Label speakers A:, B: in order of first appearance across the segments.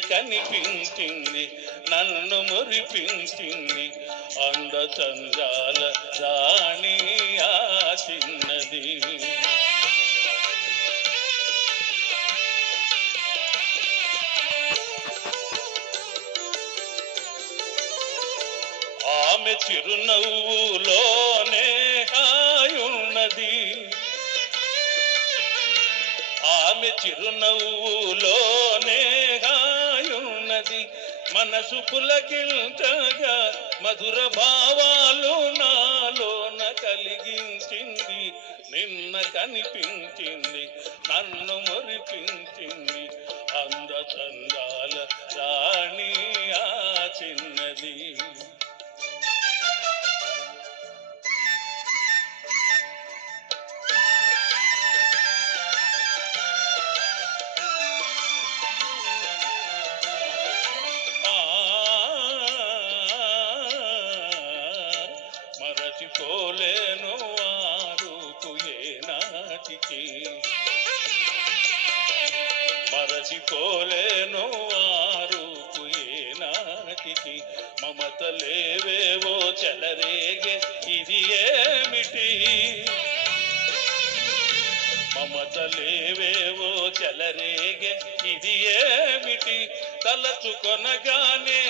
A: కనిపించింది నన్ను మురిపించింది అంద చందాల రాణి ఆ చిన్నది. ఆమె చిరునవ్వులోనే హాయున్నది ఆమె చిరునవ్వులో మనసు పులకించగా మధుర భావాలు నాలోన కలిగించింది. నిన్న కనిపించింది నన్ను మురిపించింది. అంద చందాల మరచిపోలేను ఆరుకు ఏనాటికి. మరచిపోలేను ఆరుకు ఏనాటికి. మమత లేవేవో చెలరేగే ఇది ఏమిటి? మమత లేవేవో చెలరేగే ఇది ఏమిటి? తలచుకొనగానే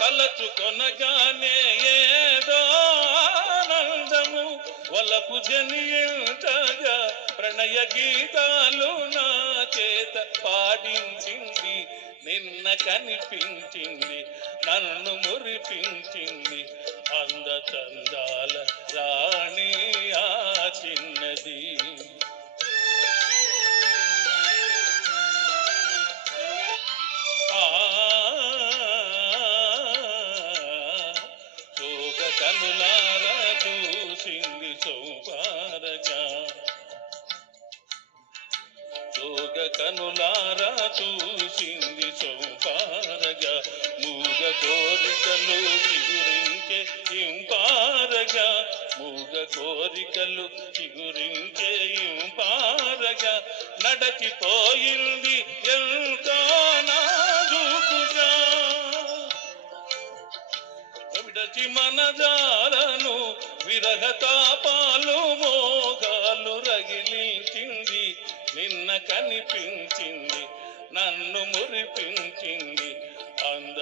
A: తలచుకొనగానే ఏదో ఆనందము. వలపు జనియంతగా ప్రణయ గీతాలు నా చేత పాడించింది. నిన్న కనిపించింది నన్ను మురిపించింది. అంద చందాల రాణి ఆ చిన్నది. కనులారా చూసింది సౌపారగా మూగ కోరికలు చిగురించే ఇంపారగా మూగ కోరికలు చిగురించే ఇంపారగా నడచిపోయింది ఎంతో నాజుకుగా. విడచి మనదారను కనిపించింది నన్ను మురిపించింది అంద